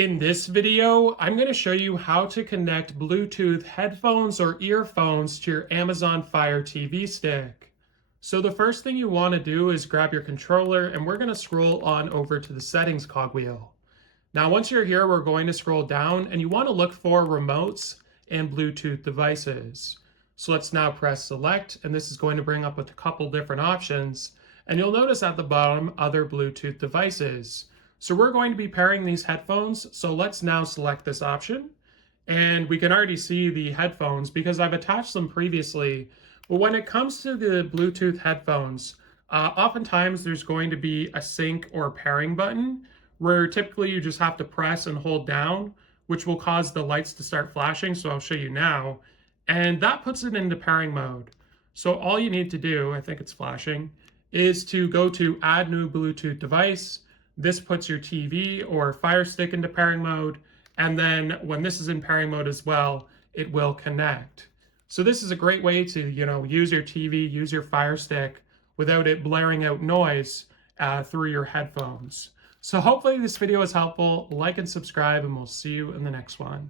In this video, I'm going to show you how to connect Bluetooth headphones or earphones to your Amazon Fire TV stick. So the first thing you want to do is grab your controller and we're going to scroll on over to the settings cogwheel. Now once you're here, we're going to scroll down and you want to look for remotes and Bluetooth devices. So let's now press select, and this is going to bring up a couple different options. And you'll notice at the bottom, other Bluetooth devices. So we're going to be pairing these headphones. So let's now select this option. And we can already see the headphones because I've attached them previously. But when it comes to the Bluetooth headphones, oftentimes there's going to be a sync or pairing button where typically you just have to press and hold down, which will cause the lights to start flashing. So I'll show you now. And that puts it into pairing mode. So all you need to do, I think it's flashing, is to go to add new Bluetooth device. This puts your TV or FireStick into pairing mode. And then when this is in pairing mode as well, it will connect. So this is a great way to, use your TV, use your FireStick without it blaring out noise through your headphones. So hopefully this video is helpful. Like and subscribe, and we'll see you in the next one.